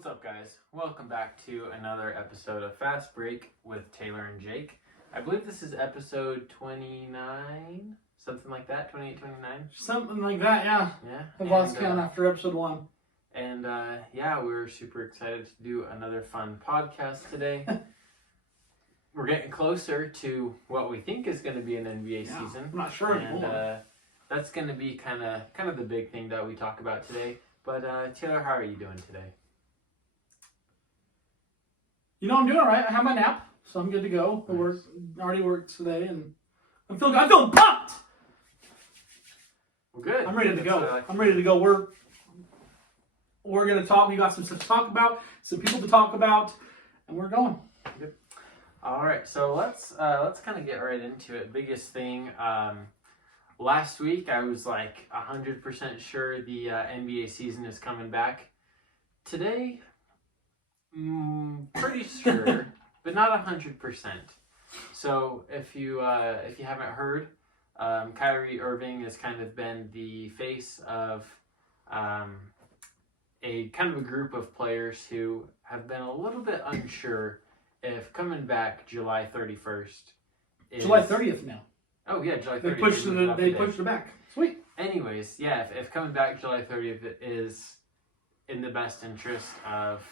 What's up, guys? Welcome back to another episode of Fast Break with Taylor and Jake. I believe this is episode 29, something like that, 28, 29? Something like that, yeah. Yeah. I've lost count after episode 1. And we're super excited to do another fun podcast today. We're getting closer to what we think is going to be an NBA season. I'm not sure anymore. That's going to be kind of the big thing that we talk about today. But Taylor, how are you doing today? You know, I'm doing all right. I have my nap, so I'm good to go. Nice. I already worked today, and I'm feeling pumped! Well, good. I'm ready to go. I'm ready to go. We're going to talk. We got some stuff to talk about, some people to talk about, and we're going. Good. All right, so let's kind of get right into it. Biggest thing, last week I was like 100% sure the NBA season is coming back. Today, pretty sure, but not 100%. So if you haven't heard, Kyrie Irving has kind of been the face of a kind of a group of players who have been a little bit unsure if coming back July 31st is... July 30th now. Oh, yeah, July 30th. They pushed it back. Sweet. Anyways, yeah, if coming back July 30th is in the best interest of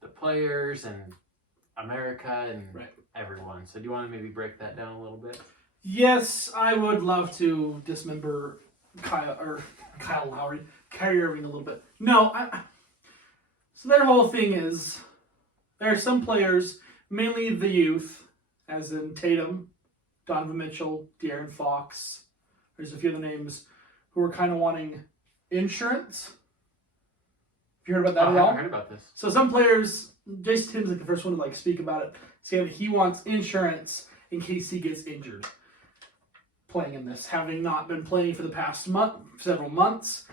the players and America and everyone. So do you want to maybe break that down a little bit? Yes, I would love to dismember Kyrie Irving a little bit. No, so their whole thing is there are some players, mainly the youth, as in Tatum, Donovan Mitchell, De'Aaron Fox. There's a few other names who are kind of wanting insurance. Have you heard about that at all? I heard about this. So some players, Jason Tatum's like the first one to speak about it, saying that he wants insurance in case he gets injured playing in this, having not been playing for the past several months,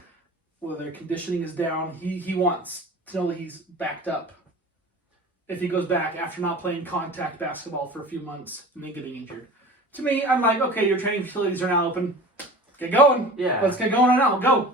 whether their conditioning is down. He wants to know that he's backed up if he goes back after not playing contact basketball for a few months and then getting injured. To me, I'm like, okay, your training facilities are now open. Get going. Yeah. Let's get going now. Go.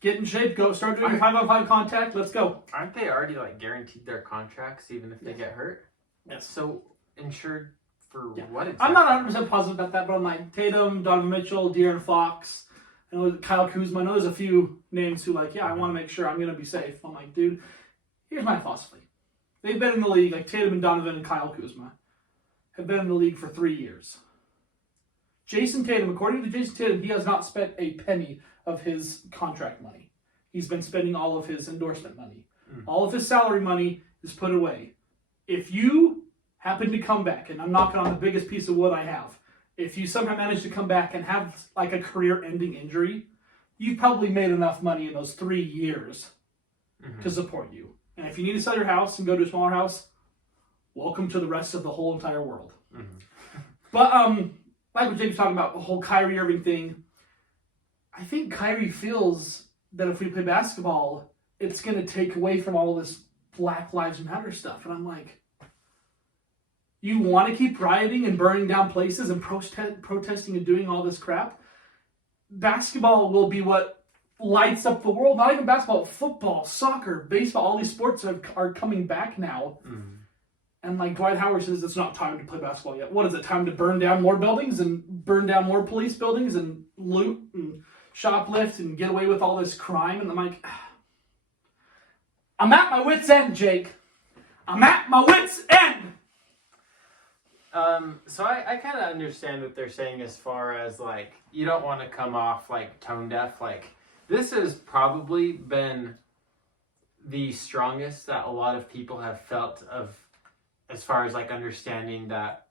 Get in shape. Go. Start doing 5-on-5 contact. Let's go. Aren't they already guaranteed their contracts even if they get hurt? Yes. So insured for what exactly? I'm not 100% positive about that, but I'm like Tatum, Donovan Mitchell, De'Aaron Fox, I know Kyle Kuzma. I know there's a few names who I want to make sure I'm going to be safe. I'm like, dude, here's my philosophy. They've been in the league, like Tatum and Donovan and Kyle Kuzma, have been in the league for 3 years. Jason Tatum, according to Jason Tatum, he has not spent a penny of his contract money. He's been spending all of his endorsement money. All of his salary money is put away. If you happen to come back, and I'm knocking on the biggest piece of wood I have, if you somehow manage to come back and have a career-ending injury, you've probably made enough money in those 3 years to support you. And if you need to sell your house and go to a smaller house, welcome to the rest of the whole entire world. But like what Jake was talking about, the whole Kyrie Irving thing, I think Kyrie feels that if we play basketball, it's going to take away from all this Black Lives Matter stuff. And I'm like, you want to keep rioting and burning down places and protesting and doing all this crap? Basketball will be what lights up the world. Not even basketball, football, soccer, baseball, all these sports are coming back now. And Dwight Howard says it's not time to play basketball yet. What is it, time to burn down more buildings and burn down more police buildings and loot and shoplift and get away with all this crime? And I'm like, I'm at my wit's end, Jake. I'm at my wit's end. So I kind of understand what they're saying as far as you don't want to come off tone deaf. This has probably been the strongest that a lot of people have felt of, as far as understanding that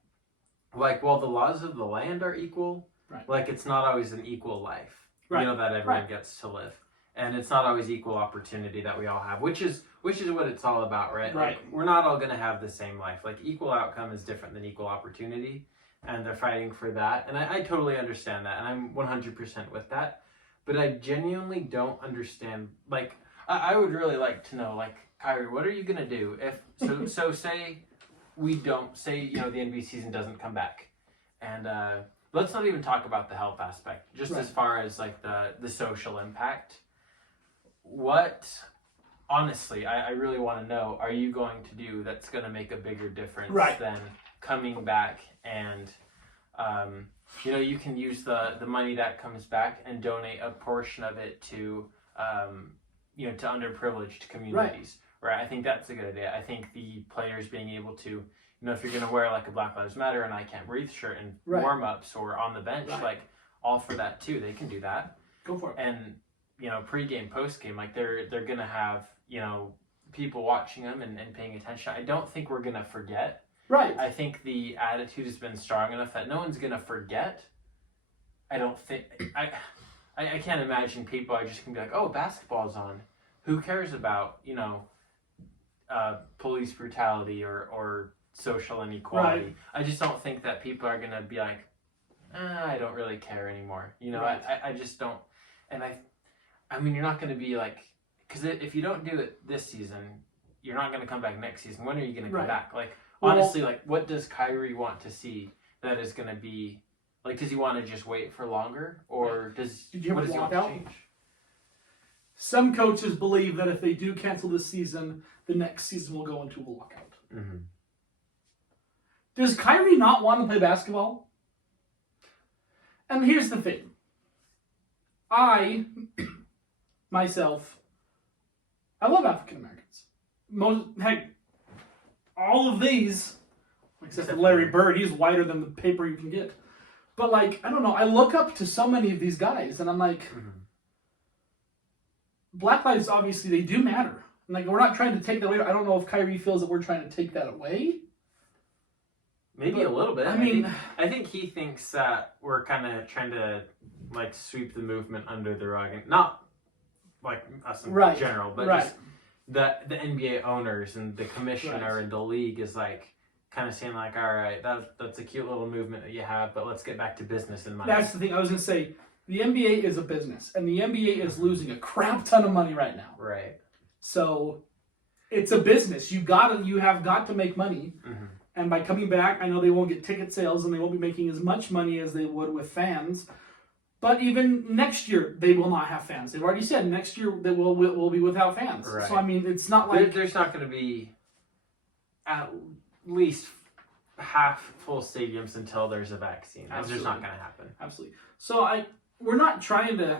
while the laws of the land are equal, it's not always an equal life, that everyone gets to live. And it's not always equal opportunity that we all have, which is what it's all about, right? We're not all going to have the same life. Equal outcome is different than equal opportunity, and they're fighting for that. And I totally understand that, and I'm 100% with that. But I genuinely don't understand. I would really like to know, Kyrie, what are you going to do if so say we don't say the NBA season doesn't come back, and let's not even talk about the health aspect, just as far as the social impact. What honestly, I really want to know, are you going to do that's going to make a bigger difference Right. than coming back and, you can use the money that comes back and donate a portion of it to, to underprivileged communities. Right. I think that's a good idea. I think the players being able to, if you're going to wear like a Black Lives Matter and I Can't Breathe shirt in warm-ups or on the bench, like all for that too. They can do that. Go for it. And, pre-game, post-game, like they're going to have, people watching them and paying attention. I don't think we're going to forget. Right. I think the attitude has been strong enough that no one's going to forget. I don't think... I can't imagine people are just going to be like, oh, basketball's on. Who cares about, police brutality or social inequality? Right. I just don't think that people are going to be like, I don't really care anymore. Right. I just don't. And I mean, you're not going to be like, because if you don't do it this season, you're not going to come back next season. When are you going to come back? Like, honestly, like, what does Kyrie want to see that is going to be, like, does he want to just wait for longer? Or what does he want to change? Some coaches believe that if they do cancel this season, the next season will go into a lockout. Mm-hmm. Does Kyrie not want to play basketball? And here's the thing. I love African Americans. All of these, except for Larry Bird, he's whiter than the paper you can get. But, like, I don't know, I look up to so many of these guys, and I'm like, Black lives, obviously, they do matter. And, like, we're not trying to take that away. I don't know if Kyrie feels that we're trying to take that away. Maybe a little bit. I think he thinks that we're kind of trying to, like, sweep the movement under the rug. And not, like, us in general, but just the NBA owners and the commissioner and the league is, like, kind of saying, like, all right, that's a cute little movement that you have, but let's get back to business in money. That's the thing. I was going to say, the NBA is a business, and the NBA is losing a crap ton of money right now. Right. So, it's a business. You have got to make money. Mm-hmm. And by coming back, I know they won't get ticket sales and they won't be making as much money as they would with fans. But even next year, they will not have fans. They've already said next year they will be without fans. Right. So, I mean, it's not like... There's not going to be at least half full stadiums until there's a vaccine. That's just not going to happen. Absolutely. So, we're not trying to...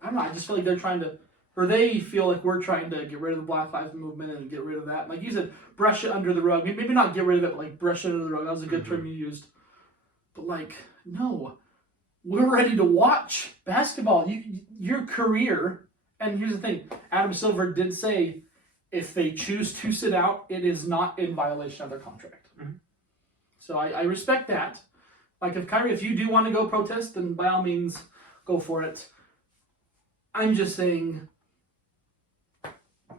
I don't know. I just feel like they're trying to... Or they feel like we're trying to get rid of the Black Lives Movement and get rid of that. Like you said, brush it under the rug. Maybe not get rid of it, but like brush it under the rug. That was a good term you used. But like, no. We're ready to watch basketball. Your career, and here's the thing. Adam Silver did say, if they choose to sit out, it is not in violation of their contract. Mm-hmm. So I respect that. Like if you do want to go protest, then by all means, go for it. I'm just saying...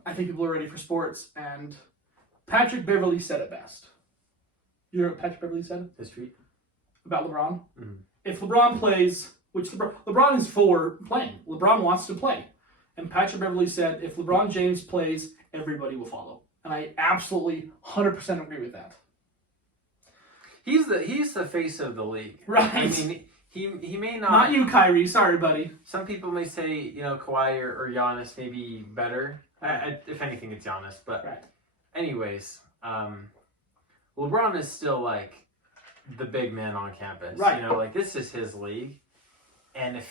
I think people are ready for sports, and Patrick Beverley said it best. You know what Patrick Beverley said? His tweet? About LeBron? Mm-hmm. If LeBron plays, which LeBron is for playing. LeBron wants to play. And Patrick Beverley said, if LeBron James plays, everybody will follow. And I absolutely 100% agree with that. He's the face of the league. Right. I mean, he may not... Not you, Kyrie. Sorry, buddy. Some people may say, Kawhi or Giannis may be better. If anything, it's Giannis. But anyways, LeBron is still, like, the big man on campus. Right. Like, this is his league. And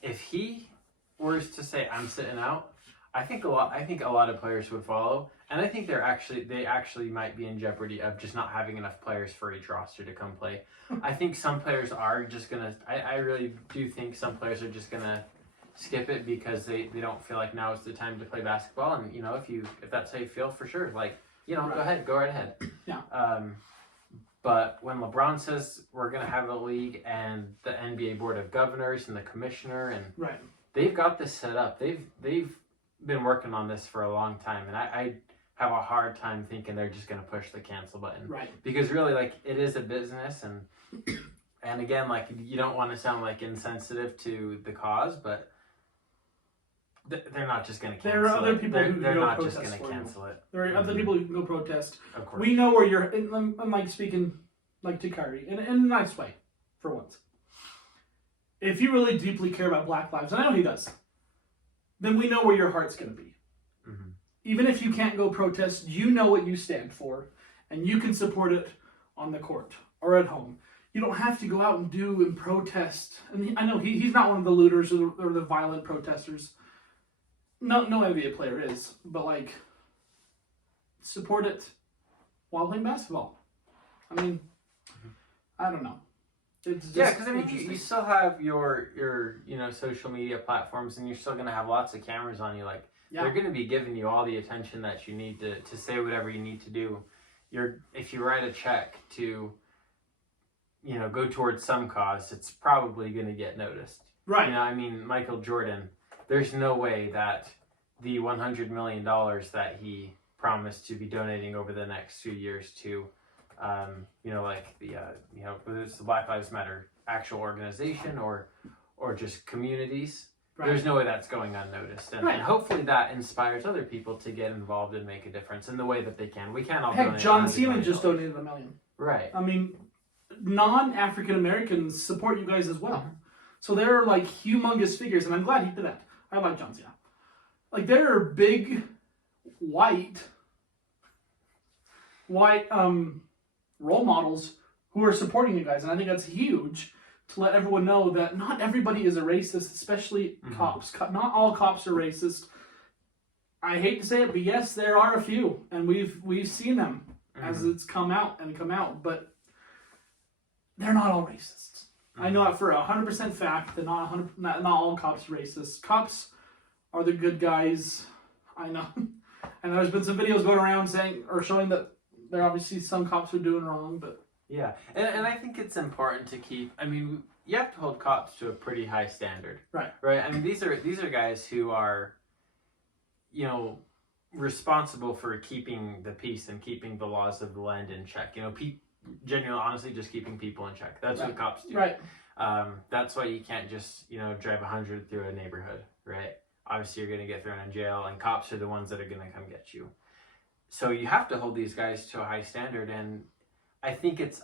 if he were to say, I'm sitting out, I think a lot of players would follow. And I think they actually might be in jeopardy of just not having enough players for each roster to come play. I think some players are just going to... I really do think some players are just going to skip it because they don't feel like now is the time to play basketball. And, if that's how you feel, for sure. Like, go right ahead. Yeah. But when LeBron says we're going to have a league and the NBA Board of Governors and the commissioner and they've got this set up. They've been working on this for a long time. And I have a hard time thinking they're just going to push the cancel button. Right. Because really, like, it is a business, and again, like, you don't want to sound like insensitive to the cause, but they're not just going to cancel it. There are other people who they're go not protest just going to for cancel it. There are other people who can go protest. Of course. We know where you're, and I'm like speaking like to Kyrie, in a nice way, for once. If you really deeply care about Black lives, and I know he does, then we know where your heart's going to be. Mm-hmm. Even if you can't go protest, you know what you stand for, and you can support it on the court or at home. You don't have to go out and protest. And I know he's not one of the looters or the violent protesters. No NBA player is, but like, support it while playing basketball. I mean, I don't know. It's just because I mean, you still have your social media platforms, and you're still gonna have lots of cameras on you. Like, they're gonna be giving you all the attention that you need to say whatever you need to do. If you write a check to go towards some cause, it's probably going to get noticed. Right. I mean, Michael Jordan, there's no way that the $100 million that he promised to be donating over the next few years to, whether it's the Black Lives Matter actual organization or just communities, there's no way that's going unnoticed. And hopefully that inspires other people to get involved and make a difference in the way that they can. We can't all donate. John Cena just donated $1 million. Right. I mean, non-African Americans support you guys as well. So they're like humongous figures, and I'm glad he did that. I like John Cena. Like, there are big white role models who are supporting you guys, and I think that's huge to let everyone know that not everybody is a racist, especially cops. Not all cops are racist. I hate to say it, but yes, there are a few, and we've seen them as it's come out, but they're not all racists. I know that for 100% fact that not all cops are racist. Cops are the good guys. I know. And there's been some videos going around showing that there are obviously some cops are doing wrong, but... Yeah, and I think it's important to keep... I mean, you have to hold cops to a pretty high standard. Right. Right? I mean, these are guys who are, responsible for keeping the peace and keeping the laws of the land in check. Genuinely, honestly, just keeping people in check. That's what cops do. Right. That's why you can't just, drive 100 through a neighborhood, right? Obviously, you're going to get thrown in jail, and cops are the ones that are going to come get you. So you have to hold these guys to a high standard, and I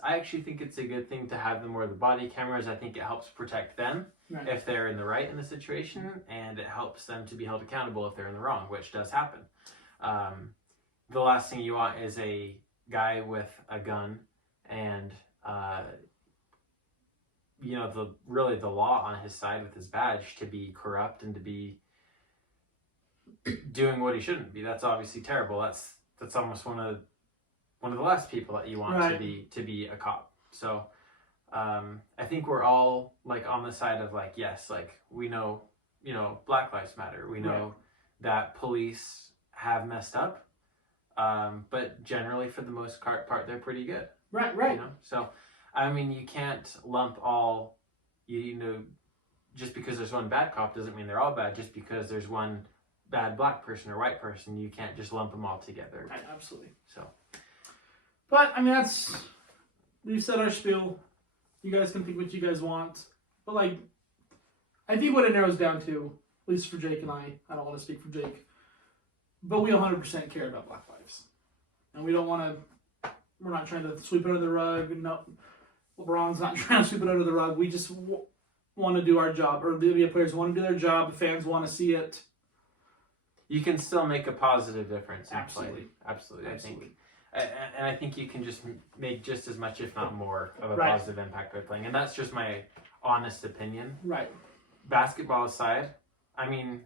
actually think it's a good thing to have them wear the body cameras. I think it helps protect them if they're in the right in the situation, and it helps them to be held accountable if they're in the wrong, which does happen. The last thing you want is a guy with a gun and the law on his side with his badge to be corrupt and to be doing what he shouldn't be. That's obviously terrible. That's almost one of the last people that you want to be a cop. So I think we're all like on the side of like, yes, like we know, Black Lives Matter. We know that police have messed up, but generally for the most part they're pretty good. Right. So I mean, you can't lump all, just because there's one bad cop doesn't mean they're all bad. Just because there's one bad black person or white person, you can't just lump them all together. Right, absolutely. So, but I mean, we've said our spiel. You guys can think what you guys want, but like, I think what it narrows down to, at least for Jake and I don't want to speak for Jake, but we 100% care about Black lives, and we're not trying to sweep it under the rug. No, LeBron's not trying to sweep it under the rug. We just want to do our job, or the NBA players want to do their job. The fans want to see it. You can still make a positive difference in Absolutely. play. Absolutely. I think you can just make just as much, if not more, of a positive impact by playing. And that's just my honest opinion. Right. Basketball aside, I mean,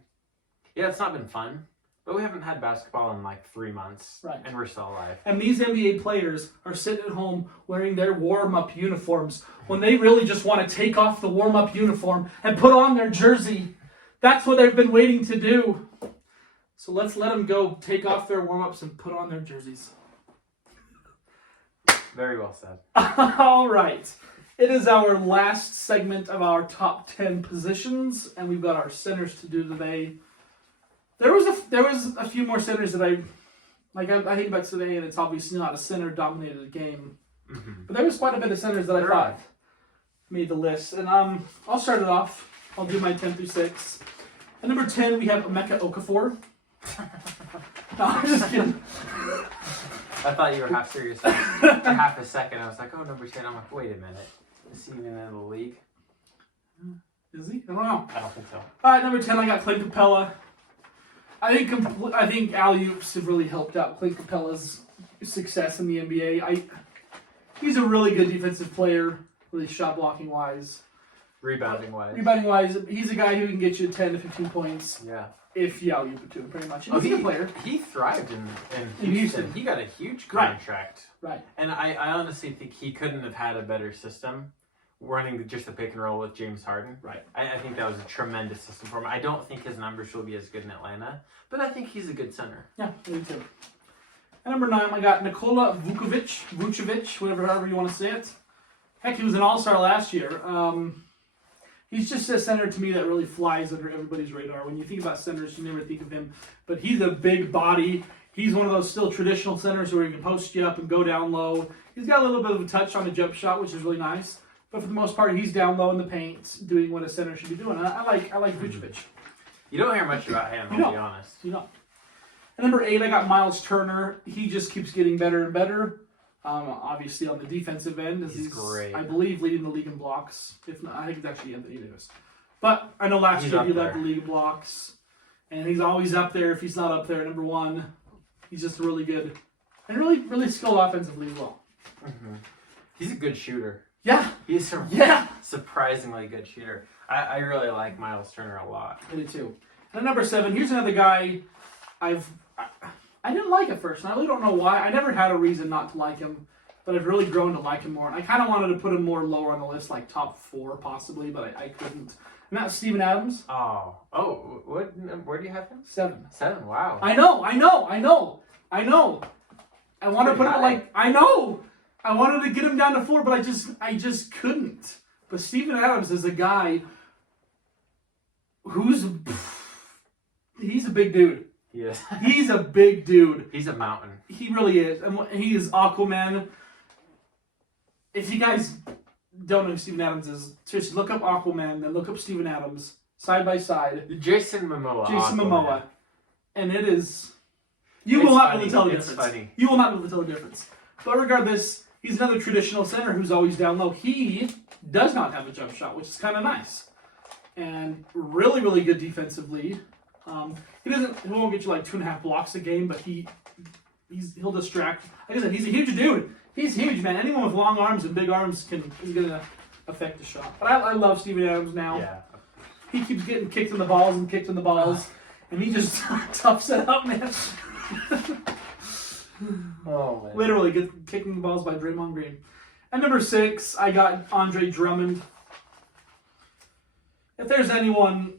yeah, it's not been fun, but we haven't had basketball in like 3 months. Right. And we're still alive. And these NBA players are sitting at home wearing their warm-up uniforms when they really just want to take off the warm-up uniform and put on their jersey. That's what they've been waiting to do. So let's let them go take off their warm-ups and put on their jerseys. Very well said. All right. It is our last segment of our top 10 positions, and we've got our centers to do today. There was a few more centers that I think about today, and it's obviously not a center-dominated game. Mm-hmm. But there was quite a bit of centers that I thought made the list. And I'll start it off. I'll do my 10 through 6. At number 10, we have Emeka Okafor. No, I'm just kidding. I thought you were half serious for half a second. I was like, oh, number 10. I'm like, wait a minute. Is he even in the league? Is he? I don't know. I don't think so. All right, number 10, I got Clint Capella. I think alley-oops have really helped out Clint Capella's success in the NBA. He's a really good defensive player, really shot blocking wise. Rebounding wise. He's a guy who can get you 10 to 15 points. Yeah. If you alley-oop it to him, pretty much. And he's a good player. He thrived in Houston. He got a huge contract. Right. And I honestly think he couldn't have had a better system running just the pick and roll with James Harden. Right. I think that was a tremendous system for him. I don't think his numbers will be as good in Atlanta, but I think he's a good center. Yeah, me too. At number 9, I got Nikola Vucevic, however you want to say it. Heck, he was an all-star last year. He's just a center to me that really flies under everybody's radar. When you think about centers, you never think of him. But he's a big body. He's one of those still traditional centers where he can post you up and go down low. He's got a little bit of a touch on the jump shot, which is really nice. But for the most part, he's down low in the paint, doing what a center should be doing. I like Vucevic. You don't hear much about him, I'll be honest. You know. At number 8, I got Miles Turner. He just keeps getting better and better. Obviously on the defensive end, as he's great. I believe leading the league in blocks. If not, I think it's actually Anthony Davis. But I know last year he led the league in blocks, and he's always up there. If he's not up there, number 1, he's just really good and really skilled offensively as well. Mm-hmm. He's a good shooter. Yeah, he's a surprisingly good shooter. I really like Miles Turner a lot. I do too. And at number 7, here's another guy I didn't like at first, and I really don't know why. I never had a reason not to like him, but I've really grown to like him more. And I kind of wanted to put him more lower on the list, like top 4 possibly, but I couldn't. And that's Steven Adams. Oh, where do you have him? 7. 7, wow. I know. I want to put him like, I know. I wanted to get him down to 4, but I just couldn't. But Steven Adams is a guy he's a big dude. Yes. He's a big dude. He's a mountain. He really is. And he is Aquaman. If you guys don't know who Steven Adams is, seriously, look up Aquaman, then look up Steven Adams, side by side. Jason Momoa. And it is... You will not be able to tell the difference. It's funny. You will not be able to tell the difference. But regardless, he's another traditional center who's always down low. He does not have a jump shot, which is kind of nice. And really, really good defensively. He won't get you like 2.5 blocks a game, but he'll distract. Like I said, he's a huge dude. He's huge, man. Anyone with long arms and big arms is gonna affect the shot. But I love Steven Adams now. Yeah. He keeps getting kicked in the balls, and he just toughs it up, man. Oh man. Literally kicking the balls by Draymond Green. At number 6, I got Andre Drummond. If there's anyone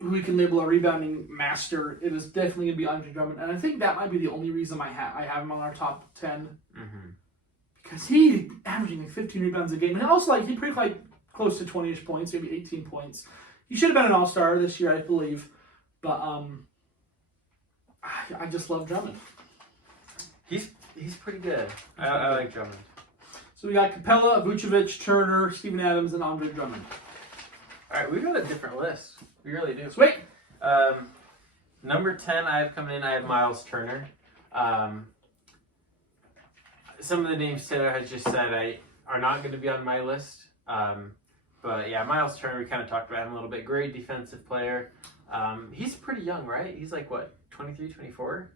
who we can label a rebounding master, it is definitely going to be Andre Drummond. And I think that might be the only reason I have him on our top 10. Mm-hmm. Because he's averaging like 15 rebounds a game. And also, he pretty close to 20-ish points, maybe 18 points. He should have been an all-star this year, I believe. But I just love Drummond. He's pretty good. I like Drummond. So we got Capella, Vucevic, Turner, Steven Adams, and Andre Drummond. All right, we got a different list. We really do. Sweet. Number 10, I have coming in. I have Miles Turner. Some of the names Taylor has just said are not going to be on my list. But yeah, Miles Turner, we kind of talked about him a little bit. Great defensive player. He's pretty young, right? He's like, what, 23, 24?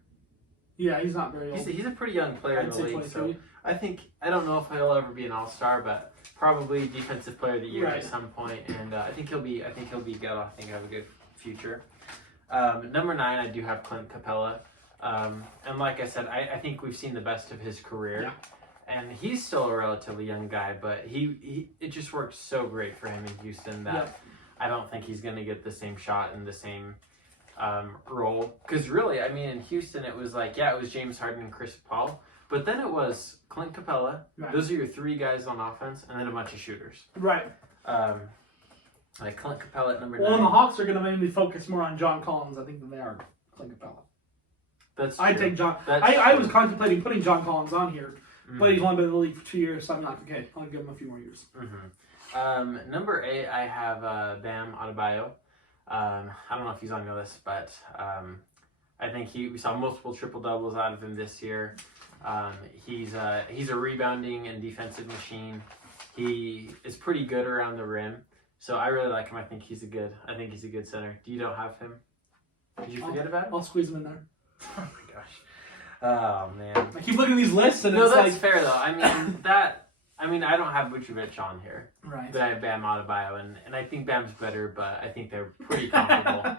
Yeah, he's not very old. He's a pretty young player in the league. So I don't know if he'll ever be an all-star, but probably defensive player of the year at some point. And I think he'll be good. I think he'll have a good future. Number 9, I do have Clint Capella. And like I said, I think we've seen the best of his career. Yeah. And he's still a relatively young guy, but it just worked so great for him in Houston that I don't think he's going to get the same shot and the same role. Because really, I mean, in Houston, it was it was James Harden and Chris Paul. But then it was Clint Capella. Right. Those are your 3 guys on offense, and then a bunch of shooters. Right. Like Clint Capella at number 9. Well, and the Hawks are going to mainly focus more on John Collins, I think, than they are Clint Capella. That's true. I take John. I was contemplating putting John Collins on here, but he's only been in the league for 2 years, so I'm like, okay, I'll give him a few more years. Mm-hmm. Number 8, I have Bam Adebayo. I don't know if he's on your list, but I think we saw multiple triple doubles out of him this year. He's a rebounding and defensive machine. He is pretty good around the rim, so I really like him. I think he's a good center. You don't have him? Did you forget about him? I'll squeeze him in there. Oh my gosh. Oh man. I keep looking at these lists and No, it's that's like fair though. I mean I don't have Vucevic on here. right. But I have Bam Adebayo, and I think Bam's better, but I think they're pretty comparable.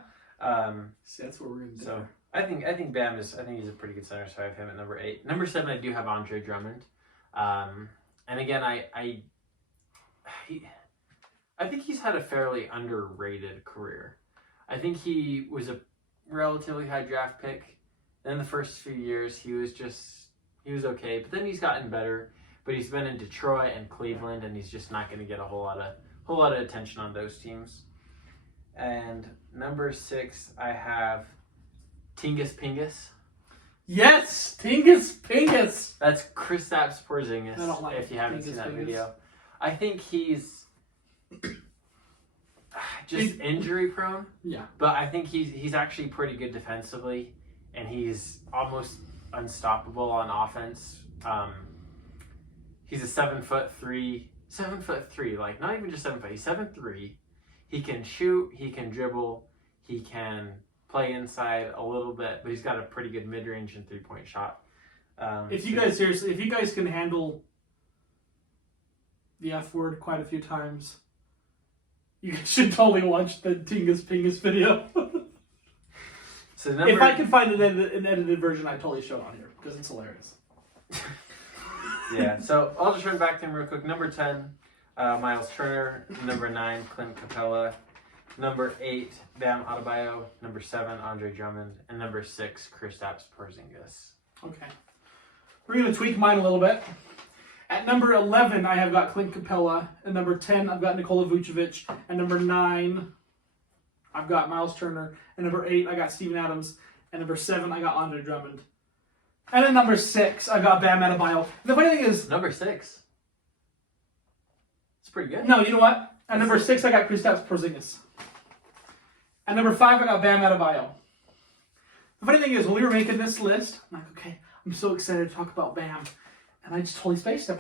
See, that's what we're gonna do. So I think Bam is. I think he's a pretty good center. So I have him at number 8. Number 7, I do have Andre Drummond. And again, I think he's had a fairly underrated career. I think he was a relatively high draft pick. Then the first few years, he was okay, but then he's gotten better. But he's been in Detroit and Cleveland, and he's just not going to get a whole lot of attention on those teams. And number 6, I have Tingus Pingus. Yes, Tingus Pingus. That's Kristaps Porzingis. I don't like if you haven't seen that Pingus. video, I think he's just injury prone. Yeah, But I think he's actually pretty good defensively, and he's almost unstoppable on offense. He's a 7'3", like not even just 7 foot. He's 7'3". He can shoot. He can dribble. He can play inside a little bit, but he's got a pretty good mid-range and 3-point shot. if you guys can handle the F word quite a few times, you guys should totally watch the Tingus Pingus video. So if I can find an edited version, I totally show it on here because it's hilarious. Yeah, so I'll just run back to him real quick. Number 10, Miles Turner. Number 9, Clint Capella. Number 8, Bam Adebayo. Number 7, Andre Drummond. And number 6, Kristaps Porzingis. Okay. We're going to tweak mine a little bit. At number 11, I have got Clint Capella. At number 10, I've got Nikola Vucevic. At number 9, I've got Miles Turner. At number 8, I got Steven Adams. At number 7, I got Andre Drummond. And at number 6, I got Bam Adebayo. The funny thing is... Number 6? It's pretty good. No, you know what? At number 6, I got Kristaps Porzingis. At number 5, I got Bam Adebayo. The funny thing is, when we were making this list, I'm like, okay, I'm so excited to talk about Bam. And I just totally spaced him.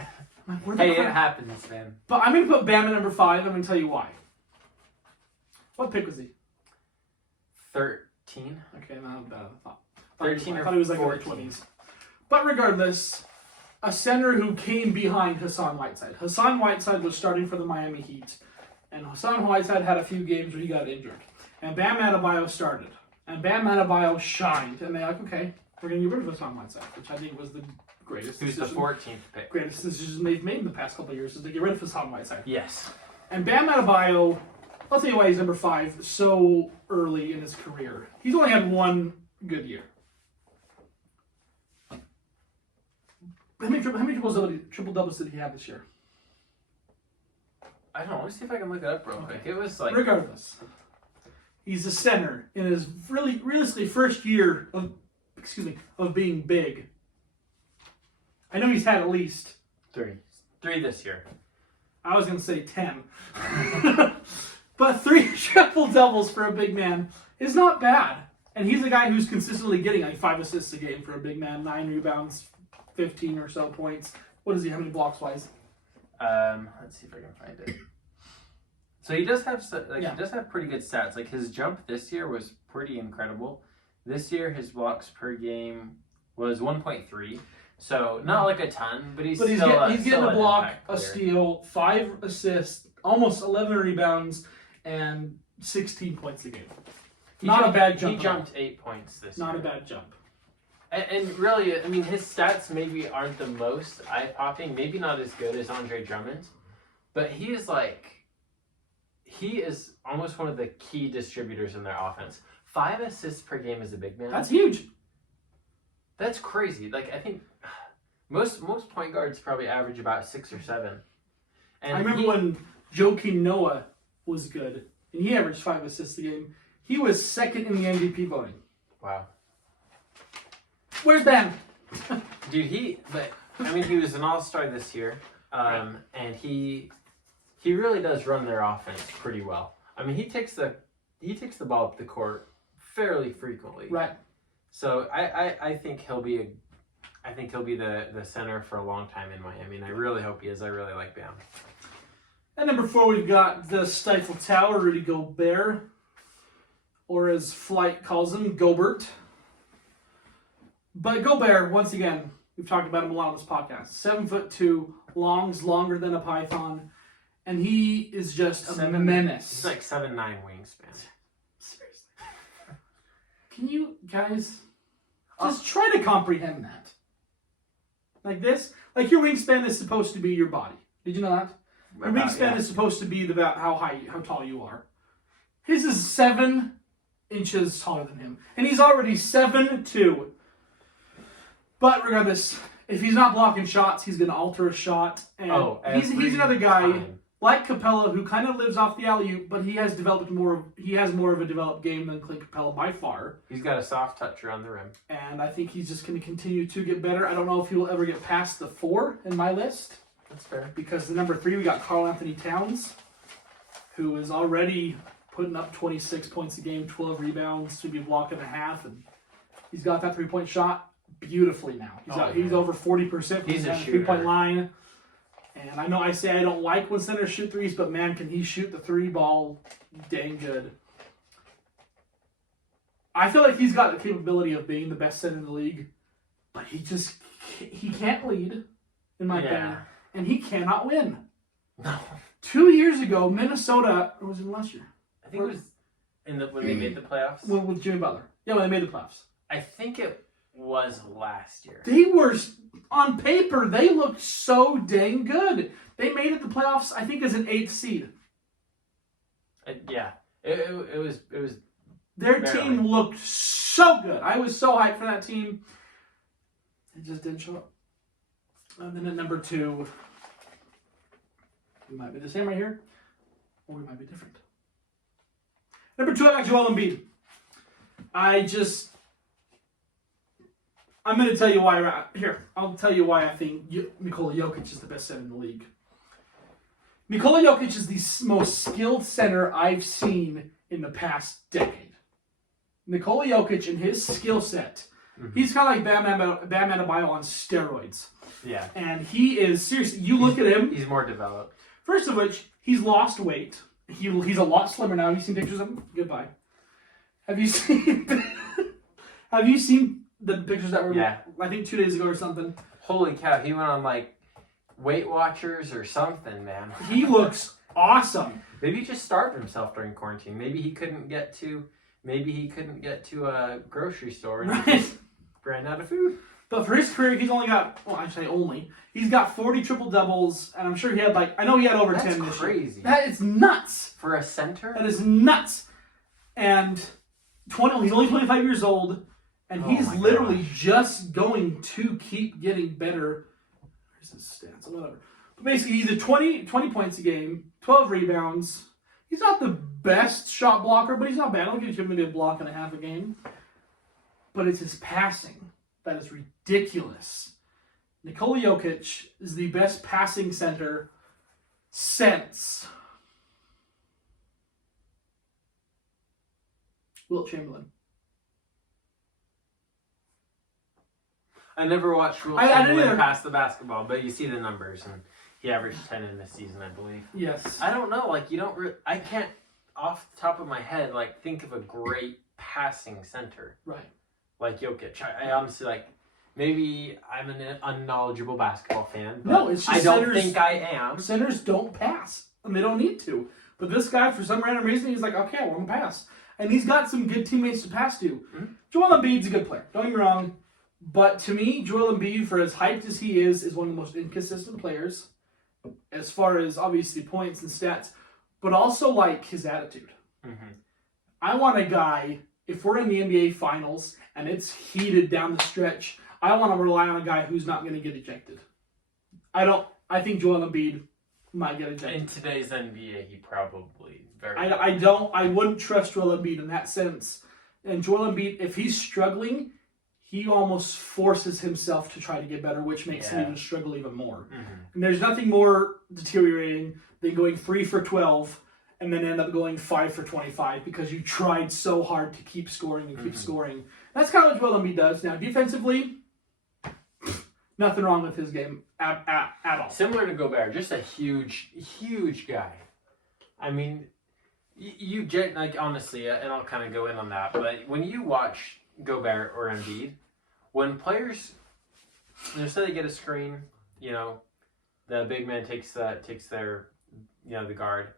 I'm like, where the Hey, crap? it happens, man. But I'm going to put Bam at number 5. I'm going to tell you why. What pick was he? 13? Okay, not bad. I thought. 13 I or thought he was like in the 14. 20s. But regardless, a center who came behind Hassan Whiteside. Hassan Whiteside was starting for the Miami Heat. And Hassan Whiteside had a few games where he got injured. And Bam Adebayo started. And Bam Adebayo shined. And they're like, okay, we're going to get rid of Hassan Whiteside, which I think was the greatest Who's the decision. 14th pick? Greatest decision they've made in the past couple of years is to get rid of Hassan Whiteside. Yes. And Bam Adebayo, I'll tell you why he's number 5 so early in his career. He's only had one good year. How many triple doubles did he have this year? I don't know. Let me see if I can look it up real quick. It was like... Regardless, he's a center in his realistically first year of being big. I know he's had at least 3 this year. I was going to say 10. But 3 triple doubles for a big man is not bad. And he's a guy who's consistently getting like 5 assists a game for a big man, 9 rebounds, 15 or so points. What is he? How many blocks wise? Let's see if I can find it. So he does have Yeah. he does have pretty good stats. Like his jump this year was pretty incredible. This year his blocks per game was 1.3. So not like a ton, but he's getting a block, impact a player. steal, 5 assists, almost 11 rebounds, and 16 points a game. Not a bad jump. He jumped 8 points this year. Not a bad jump. And really, I mean, his stats maybe aren't the most eye-popping, maybe not as good as Andre Drummond, but he is almost one of the key distributors in their offense. 5 assists per game as a big man. That's huge. That's crazy. Like, I think most point guards probably average about 6 or 7. And I remember when Joakim Noah was good, and he averaged 5 assists a game. He was second in the MVP voting. Wow. Where's Ben? Dude, he was an all-star this year, and he really does run their offense pretty well. I mean, he takes the ball up the court fairly frequently. Right. So I think he'll be the center for a long time in Miami, and I really hope he is. I really like Bam. At number 4, we've got the Stifle Tower, Rudy Gobert. or as Flight calls him, Gobert. But Gobert, once again, we've talked about him a lot on this podcast. 7'2", longer than a python, and he is just a menace. He's like 7'9" wingspan. Seriously. Can you guys just try to comprehend that? Like this? Like your wingspan is supposed to be your body. Did you know that? Your wingspan is supposed to be about how tall you are. His is 7 inches taller than him. And he's already 7'2". But regardless, if he's not blocking shots, he's going to alter a shot. And he's another guy like Capella who kind of lives off the alley-oop, but he has more of a developed game than Clint Capella by far. He's got a soft touch around the rim. And I think he's just going to continue to get better. I don't know if he will ever get past the 4 in my list. That's fair. Because the number 3, we got Karl Anthony Towns, who is already putting up 26 points a game, 12 rebounds, should be a block and a half, and he's got that 3-point shot beautifully now. He's over 40% from the 3-point line. And I know I say I don't like when centers shoot threes, but man, can he shoot the 3 ball dang good. I feel like he's got the capability of being the best center in the league, but he can't lead, in my opinion, and he cannot win. No. 2 years ago, Minnesota, or was it last year? I think it was when they made the playoffs. With Jimmy Butler. Yeah, when they made the playoffs. I think it was last year. They were, on paper, they looked so dang good. They made it the playoffs, I think, as an 8th seed. Yeah. It was their team looked so good. I was so hyped for that team. It just didn't show up. And then at number 2, we might be the same right here, or we might be different. Number 2, I got Joel Embiid. I'm going to tell you why. I'll tell you why I think Nikola Jokic is the best center in the league. Nikola Jokic is the most skilled center I've seen in the past decade. Nikola Jokic and his skill set, he's kind of like Bam Adebayo on steroids. Yeah. And he is, seriously, you look at him. He's more developed. First of which, he's lost weight. He's a lot slimmer now. Have you seen pictures of him? Goodbye. Have you seen the pictures that were, I think 2 days ago or something? Holy cow, he went on like Weight Watchers or something, man. He looks awesome. Maybe he just starved himself during quarantine. Maybe he couldn't get to a grocery store and he just ran out of food. But for his career, he's only got, he's got 40 triple-doubles, and I'm sure he had I know he had over 10 this year. That's crazy. That is nuts. For a center? That is nuts. And he's only 25 years old, and he's literally just going to keep getting better. Where's his stats? Whatever. But basically, he's at 20 points a game, 12 rebounds. He's not the best shot blocker, but he's not bad. I'll give him maybe a block and a half a game. But it's his passing that is ridiculous. Nikola Jokic is the best passing center since Wilt Chamberlain. I never watched Wilt Chamberlain pass the basketball, but you see the numbers, and he averaged 10 in this season, I believe. Yes. I don't know, I can't, off the top of my head, think of a great passing center. Right. Like Jokic. I honestly, maybe I'm an unknowledgeable basketball fan, but no, it's just I don't think I am. Centers don't pass, and they don't need to. But this guy, for some random reason, he's like, okay, I want to pass. And he's got some good teammates to pass to. Mm-hmm. Joel Embiid's a good player. Don't get me wrong. But to me, Joel Embiid, for as hyped as he is one of the most inconsistent players, as far as, obviously, points and stats, but also, his attitude. Mm-hmm. I want a guy, if we're in the NBA Finals, and it's heated down the stretch, I want to rely on a guy who's not going to get ejected. I think Joel Embiid might get ejected. In today's NBA, he probably I wouldn't trust Joel Embiid in that sense. And Joel Embiid, if he's struggling, he almost forces himself to try to get better, which makes him even struggle even more. Mm-hmm. And there's nothing more deteriorating than going 3 for 12 and then end up going 5 for 25 because you tried so hard to keep scoring and keep scoring. That's kind of what Joel Embiid does. Now, defensively, nothing wrong with his game at all. Similar to Gobert, just a huge, huge guy. I mean, like honestly, and I'll kind of go in on that. But when you watch Gobert or Embiid, when players, say they get a screen, the big man takes their, the guard,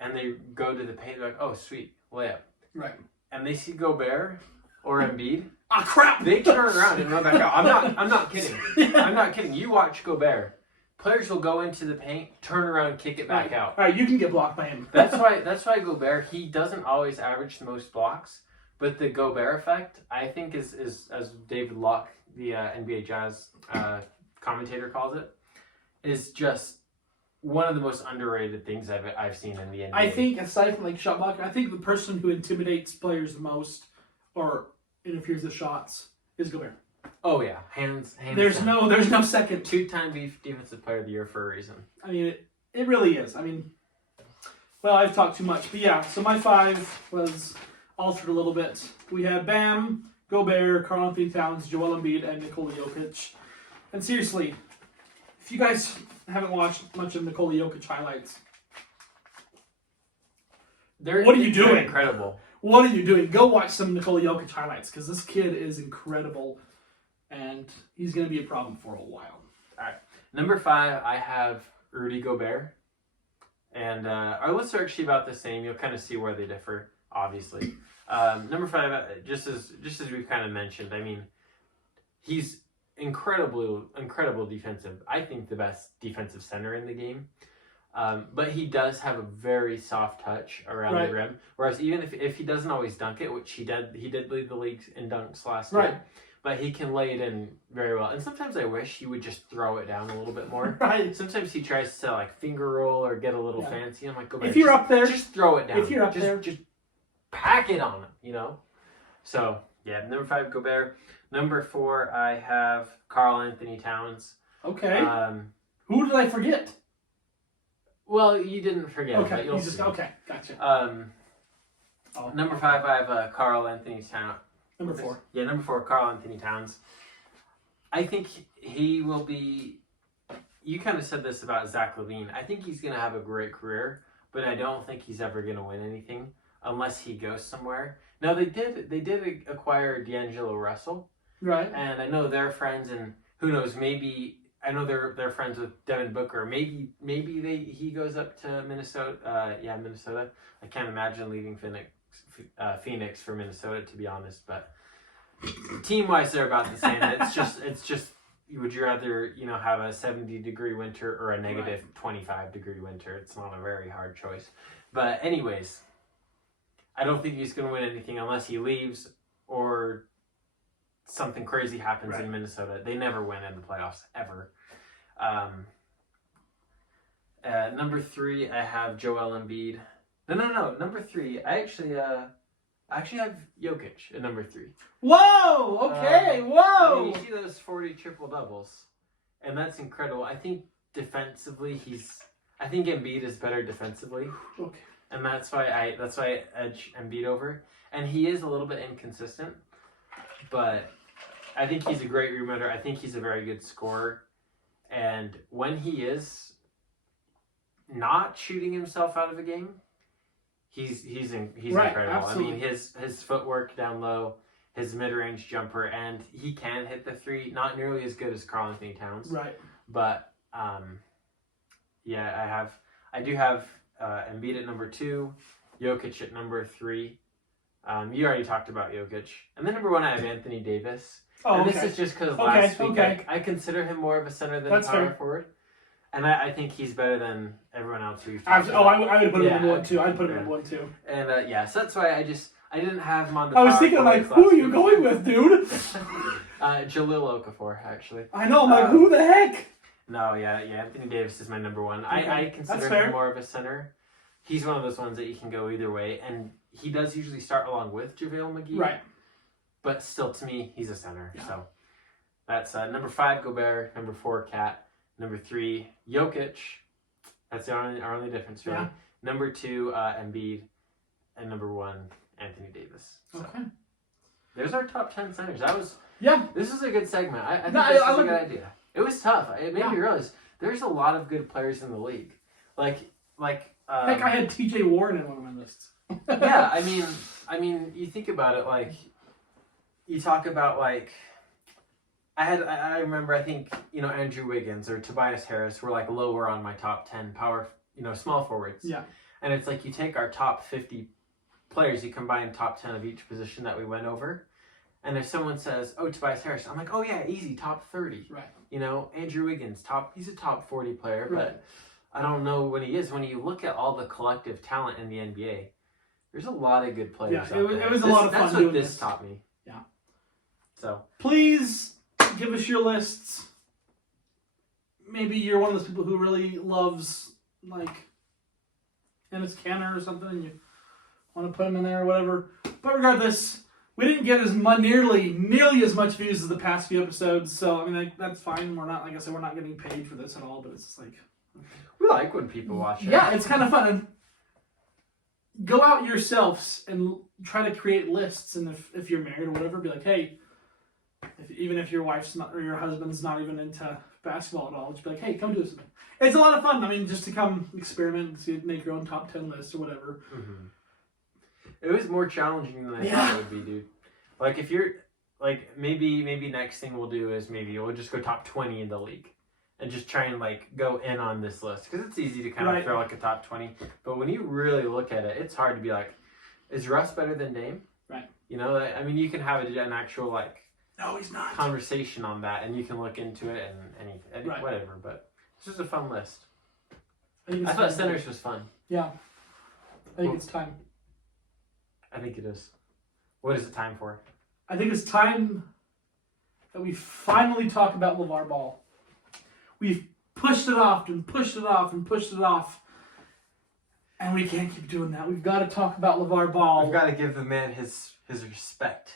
and they go to the paint. They're like, oh sweet layup, Right. and they see Gobert or Embiid. Ah, crap! They turn around and run back out. I'm not kidding. I'm not kidding. You watch Gobert. Players will go into the paint, turn around, kick it back out. All right, you can get blocked by him. That's why Gobert, he doesn't always average the most blocks, but the Gobert effect, I think, is as David Locke, the NBA Jazz commentator, calls it, is just one of the most underrated things I've seen in the NBA. I think, aside from like shot blocker, I think the person who intimidates players the most or interferes with shots is Gobert. Oh yeah, hands. There's down. there's no second. 2-time defensive player of the year for a reason. I mean, it really is. I mean, well, I've talked too much, but yeah. So my 5 was altered a little bit. We had Bam, Gobert, Karl-Anthony Towns, Joel Embiid, and Nikola Jokic. And seriously, if you guys haven't watched much of Nikola Jokic highlights, what are you doing? They're incredible. What are you doing? Go watch some Nikola Jokic highlights because this kid is incredible, and he's going to be a problem for a while. All right, number 5, I have Rudy Gobert, and our lists are actually about the same. You'll kind of see where they differ, obviously. Number 5, just as we've kind of mentioned, I mean, he's incredible defensive. I think the best defensive center in the game. But he does have a very soft touch around the rim. Whereas even if he doesn't always dunk it, which he did lead the league in dunks last year. But he can lay it in very well. And sometimes I wish he would just throw it down a little bit more. Right. Sometimes he tries to like finger roll or get a little fancy. I'm like, go back. If you're up there, just throw it down. If you're up there, just pack it on him. So yeah, number 5, Gobert. Number 4, I have Karl-Anthony Towns. Okay. Who did I forget? Well, you didn't forget. Okay, But okay, gotcha. Number 5, I have Karl-Anthony Towns. Number 4. Yeah, number 4, Karl-Anthony Towns. I think he will be. You kind of said this about Zach LaVine. I think he's going to have a great career, but I don't think he's ever going to win anything unless he goes somewhere. Now they did acquire D'Angelo Russell, right? And I know they're friends, and who knows? Maybe I know they're friends with Devin Booker. Maybe he goes up to Minnesota. Minnesota. I can't imagine leaving Phoenix for Minnesota, to be honest. But team wise, they're about the same. It's just. Would you rather have a 70-degree winter or a negative 25-degree winter? It's not a very hard choice. But anyways, I don't think he's going to win anything unless he leaves or something crazy happens in Minnesota. They never win in the playoffs, ever. Number 3, I have Joel Embiid. No. Number 3, I actually have Jokic at number 3. Whoa! Okay, whoa! I mean, you see those 40 triple-doubles, and that's incredible. I think defensively, I think Embiid is better defensively. Okay. And that's why I edge Embiid over. And he is a little bit inconsistent, but I think he's a great rebounder. I think he's a very good scorer. And when he is not shooting himself out of a game, he's incredible. Absolutely. I mean, his footwork down low, his mid-range jumper, and he can hit the 3. Not nearly as good as Karl-Anthony Towns. Right. But I do have Embiid at number 2, Jokic at number 3. You already talked about Jokic. And then number 1, I have Anthony Davis. Oh, and okay. this is just because last week okay. I consider him more of a center than That's a power fair. forward. And I think he's better than everyone else we've talked about. I would put him in number 1 too. I'd put him in number 1 too. And so that's why I didn't have him on the I was power thinking, like, forwards who are you last going with, dude? week. Jalil Okafor, actually. I know, I'm like, who the heck? No, yeah, Anthony Davis is my number 1. Okay. I consider him more of a center. He's one of those ones that you can go either way, and he does usually start along with JaVale McGee. Right. But still, to me, he's a center. Yeah. So that's number 5, Gobert. Number 4, Cat. Number 3, Jokic. That's our only difference, really. Yeah. Number 2, Embiid. And number 1, Anthony Davis. So Okay. there's our top 10 centers. This is a good segment. I think this is a good idea. It was tough. It made me realize there's a lot of good players in the league. Heck, I had TJ Warren in one of my lists. Yeah, I mean, you think about it, like, you talk about, like, I remember, I think, Andrew Wiggins or Tobias Harris were, like, lower on my top 10 power, small forwards. Yeah. And it's like, you take our top 50 players, you combine top 10 of each position that we went over. And if someone says, oh, Tobias Harris, I'm like, oh, yeah, easy, top 30. Right. Andrew Wiggins, he's a top 40 player, Right. but I don't know when he is. When you look at all the collective talent in the NBA, there's a lot of good players out there. It was a lot of fun That's doing what this this. taught me. Yeah. So. Please give us your lists. Maybe you're one of those people who really loves, like, Ennis Canner or something, and you want to put him in there or whatever. But regardless, we didn't get nearly as much views as the past few episodes, so, I mean, like, that's fine. We're not, like I said, we're not getting paid for this at all, but it's just like... We like when people watch it. Yeah, it's kind of fun. And go out yourselves and try to create lists, and if you're married or whatever, be like, hey, even if your wife's not, or your husband's not even into basketball at all, just be like, hey, come do this with me. It's a lot of fun. I mean, just to come experiment and make your own top 10 list or whatever. Mm-hmm. It was more challenging than I thought it would be, dude. Like, if you're, like, maybe next thing we'll do is maybe we'll just go top 20 in the league. And just try and, like, go in on this list. Because it's easy to kind of throw, like, a top 20. But when you really look at it, it's hard to be like, is Russ better than Dame? Right. I mean, you can have an actual, like... No, he's not. Conversation on that. And you can look into it and whatever. But it's just a fun list. I thought Centers was fun. Yeah. I think it's time. I think it is. What is it time for? I think it's time that we finally talk about Lavar Ball. We've pushed it off and pushed it off and pushed it off. And we can't keep doing that. We've got to talk about Lavar Ball. We've got to give the man his respect.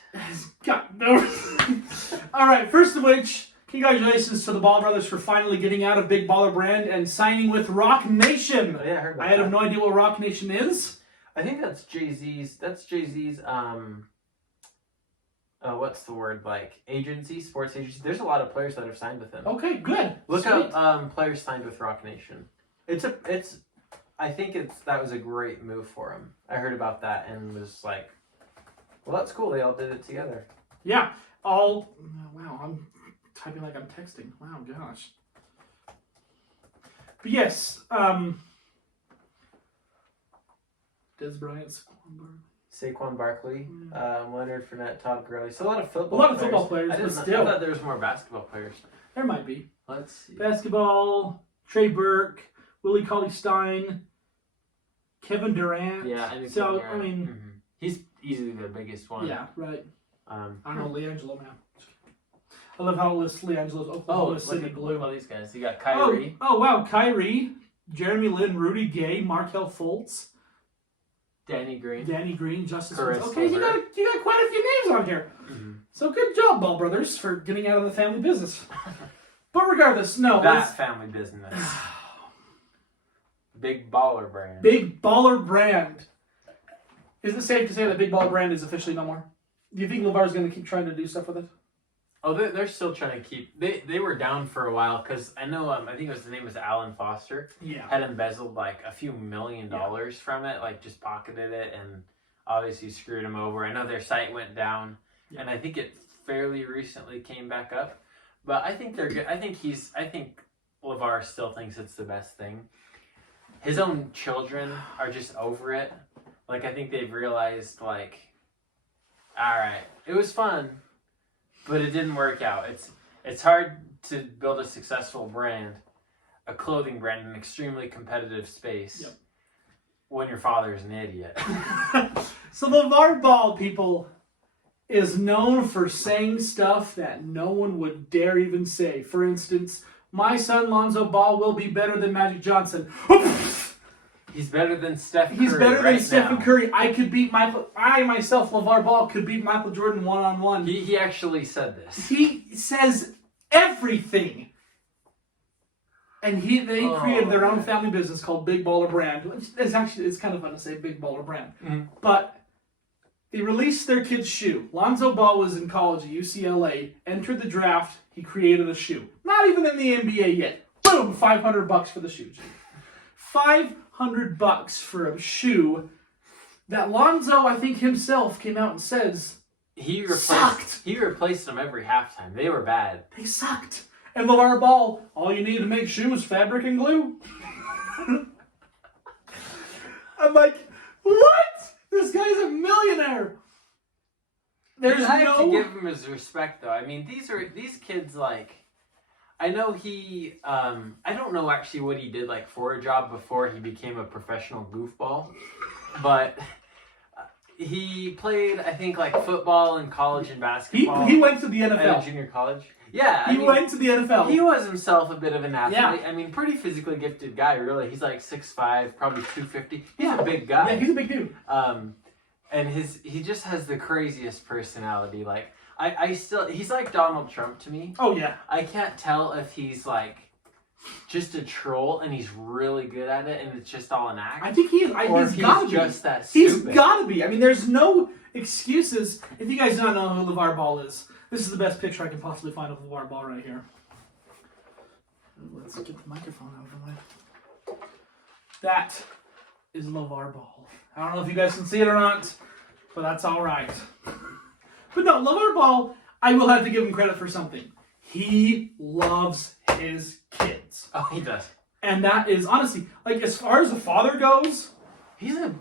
All right, first of which, congratulations to the Ball brothers for finally getting out of Big Baller Brand and signing with Rock Nation. Oh, yeah, I heard about I have no idea what Rock Nation is. I think that's Jay-Z's, what's the word, like, agency, sports agency. There's a lot of players that have signed with him. Okay, good. Look up players signed with Rock Nation. I think that was a great move for him. I heard about that and was like, well, that's cool. They all did it together. Yeah. Wow, I'm typing like I'm texting. Wow, gosh. But yes, Des Bryant, Saquon Barkley, Leonard Fournette, Todd Gurley. So a lot of football players. I thought there was more basketball players. There might be. Let's see. Basketball, Trey Burke, Willie Cauley-Stein, Kevin Durant. Yeah, I think so. Durant. I mean, he's easily the biggest one. Yeah, right. I don't know, LiAngelo, man. I love how it lists LiAngelo's Oklahoma City Blue. All these guys. You got Kyrie. Oh wow, Kyrie, Jeremy Lin, Rudy Gay, Markelle Fultz, Danny Green, Justice. Chris Okay, you got quite a few names on here. Mm-hmm. So good job, Ball brothers, for getting out of the family business. But regardless, no. That family business. Big Baller Brand. Big Baller Brand. Is it safe to say that Big Baller Brand is officially no more? Do you think Lavar's going to keep trying to do stuff with it? Oh, they're still trying to keep... They were down for a while because I know, I think his name was Alan Foster. Yeah. Had embezzled like a few $1 million from it, like just pocketed it and obviously screwed him over. I know their site went down and I think it fairly recently came back up. But I think they're good. I think Lavar still thinks it's the best thing. His own children are just over it. Like, I think they've realized, like, all right, it was fun, but it didn't work out. It's hard to build a successful brand, a clothing brand, in an extremely competitive space when your father's an idiot. So Lavar Ball, people, is known for saying stuff that no one would dare even say. For instance, my son Lonzo Ball will be better than Magic Johnson. He's better than Steph Curry. He's better than Stephen now. Curry. I myself, Lavar Ball, could beat Michael Jordan one-on-one. He actually said this. He says everything. And they created their own family business called Big Baller Brand. It's kind of fun to say Big Baller Brand. Mm-hmm. But they released their kid's shoe. Lonzo Ball was in college at UCLA, entered the draft, he created a shoe. Not even in the NBA yet. Boom, $500 for the shoe. $500 for a shoe that Lonzo, I think himself, came out and says, sucked. He replaced them every halftime. They were bad. They sucked. And Lavar Ball, all you need to make shoes, fabric and glue. I'm like, what? This guy's a millionaire. I have to give him his respect, though. I mean, these kids, like, I know he, I don't know actually what he did, like, for a job before he became a professional goofball, but he played, I think, like, football in college and basketball. He went to the NFL. At junior college. Yeah. He went to the NFL. He was himself a bit of an athlete. Yeah. I mean, pretty physically gifted guy, really. He's like 6'5", probably 250. He's a big guy. Yeah, he's a big dude. And he just has the craziest personality. Like, he's like Donald Trump to me. Oh, yeah. I can't tell if he's like just a troll and he's really good at it and it's just all an act. I think he is. Or He's got to be. Just that stupid. He's got to be. I mean, there's no excuses. If you guys don't know who Lavar Ball is, this is the best picture I can possibly find of Lavar Ball right here. Let's get the microphone out of the way. That is Lavar Ball. I don't know if you guys can see it or not, but that's all right. But no, Lavar Ball, I will have to give him credit for something. He loves his kids. Oh, he does. And that is, honestly, like, as far as a father goes, he really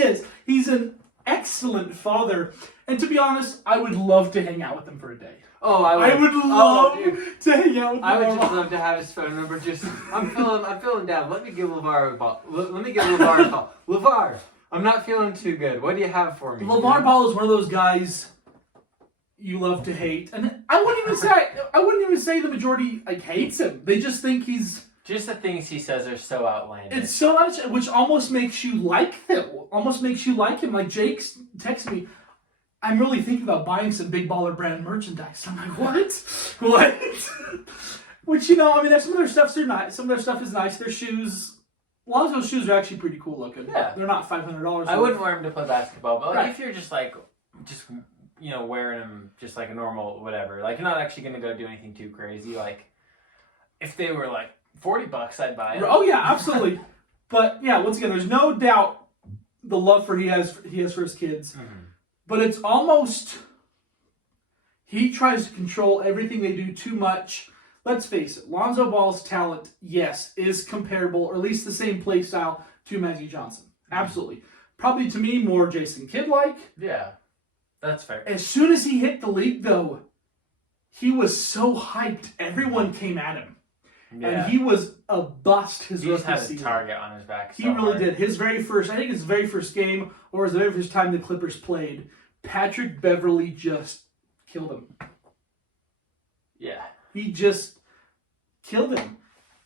is. He's an excellent father. And to be honest, I would love to hang out with him for a day. Oh, I would love to hang out with him. I would just love to have his phone number. Just, I'm feeling down. Let me give Lavar a ball. Let me give Lavar a call. Lavar, I'm not feeling too good. What do you have for me? Lavar Ball is one of those guys you love to hate, and I wouldn't even say the majority like hates him. They just think he's. Just the things he says are so outlandish. It's so much, which almost makes you like him. Almost makes you like him. Like Jake texted me, I'm really thinking about buying some Big Baller brand merchandise. I'm like, what? What? Which, you know, I mean, some of their stuff's nice. Some of their stuff is nice. Their shoes, a lot of those shoes are actually pretty cool looking. Yeah. They're not $500. I wouldn't wear them to play basketball, but like, right. If you're just you know, wearing them just like a normal whatever, like you're not actually going to go do anything too crazy. Like, if they were like $40, I'd buy it. Oh yeah, absolutely. But yeah, once again, there's no doubt the love he has for his kids. Mm-hmm. But it's almost he tries to control everything they do too much. Let's face it, Lonzo Ball's talent, yes, is comparable, or at least the same play style to Magic Johnson. Absolutely. Probably to me more Jason Kidd-like. Yeah, that's fair. As soon as he hit the league, though, he was so hyped. Everyone came at him. Yeah. And he was a bust his rookie season. He just had a target on his back. He really did. His very first game, or his very first time the Clippers played, Patrick Beverley just killed him. Yeah. He just killed him.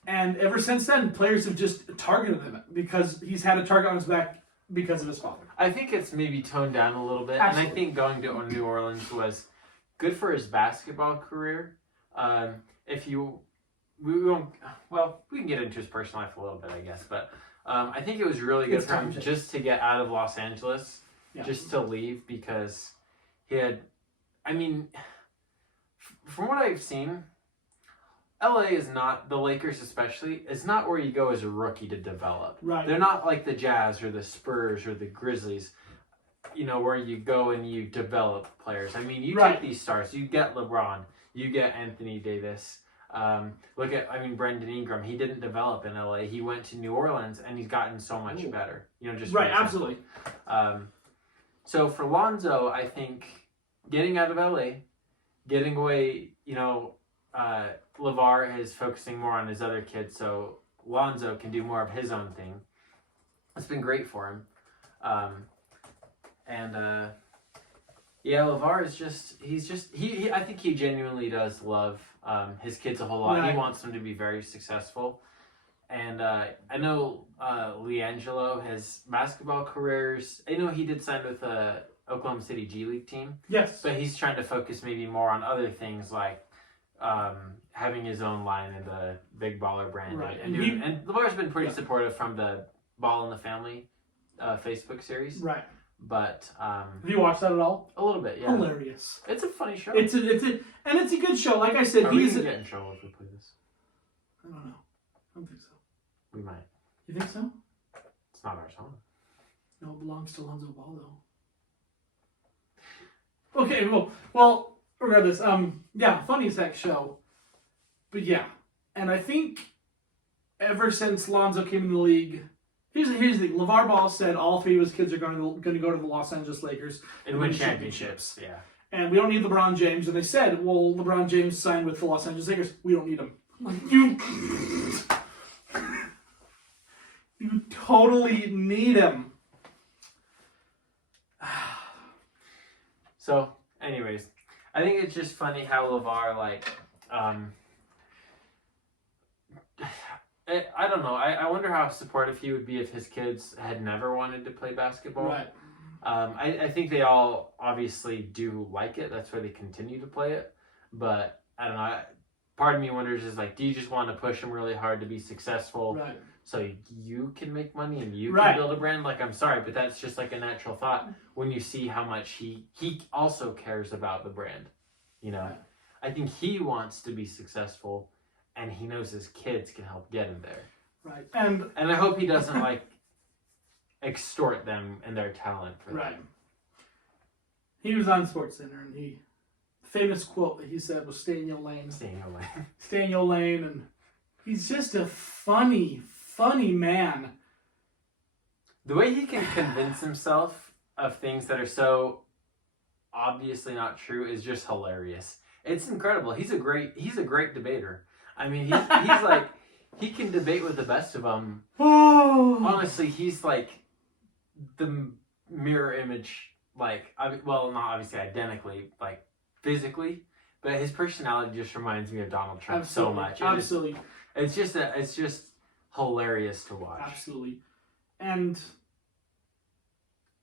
And ever since then, players have just targeted him because he's had a target on his back because of his father. I think it's maybe toned down a little bit. Absolutely. And I think going to New Orleans was good for his basketball career. We can get into his personal life a little bit, I guess. But I think it was really good for him just to get out of Los Angeles, just to leave, because he had, I mean, from what I've seen, LA is not, the Lakers especially, is not where you go as a rookie to develop. Right. They're not like the Jazz or the Spurs or the Grizzlies, you know, where you go and you develop players. I mean, you take these stars, you get LeBron, you get Anthony Davis. Brendan Ingram. He didn't develop in LA. He went to New Orleans, and he's gotten so much better. You know, just right, absolutely. So for Lonzo, I think getting out of LA, getting away. You know, LeVar is focusing more on his other kids, so Lonzo can do more of his own thing. It's been great for him, LeVar is I think he genuinely does love his kids a whole lot. Right. He wants them to be very successful. And I know LiAngelo, his basketball careers, I know he did sign with the Oklahoma City G League team. Yes. But he's trying to focus maybe more on other things like having his own line in the Big Baller brand. Right. And LeVar's been pretty supportive from the Ball in the Family Facebook series. Right. But have you watched that at all? A little bit, yeah. Hilarious. It's a funny show. It's a good show. Like I said, we gonna get in trouble if we play this? I don't know. I don't think so. We might. You think so? It's not our song. No, it belongs to Lonzo Ball though. Okay, well, regardless, funny sex show. But yeah, and I think ever since Lonzo came in the league, here's the thing: LeVar Ball said all three of his kids are going to go to the Los Angeles Lakers and win championships. Yeah, and we don't need LeBron James. And they said, well, LeBron James signed with the Los Angeles Lakers. We don't need him. You totally need him. So, anyways, I think it's just funny how LeVar, like, I don't know. I wonder how supportive he would be if his kids had never wanted to play basketball. Right. I think they all obviously do like it. That's why they continue to play it. But, I don't know. Part of me wonders is, like, do you just want to push them really hard to be successful? Right. So you can make money and you right. can build a brand? Like, I'm sorry, but that's just like a natural thought when you see how much he also cares about the brand. You know? Right. I think he wants to be successful and he knows his kids can help get him there. Right. And I hope he doesn't, like, extort them and their talent for right. them. He was on SportsCenter and the famous quote that he said was "Stay in your lane." Stay in your lane. Stay in your lane, and he's just a funny man. The way he can convince himself of things that are so obviously not true is just hilarious. It's incredible. He's a great debater. I mean, he's like, he can debate with the best of them. Honestly, he's like the mirror image, like, well, not obviously identically, like physically, but his personality just reminds me of Donald Trump Absolutely. so much. Absolutely. It's just hilarious to watch. Absolutely. And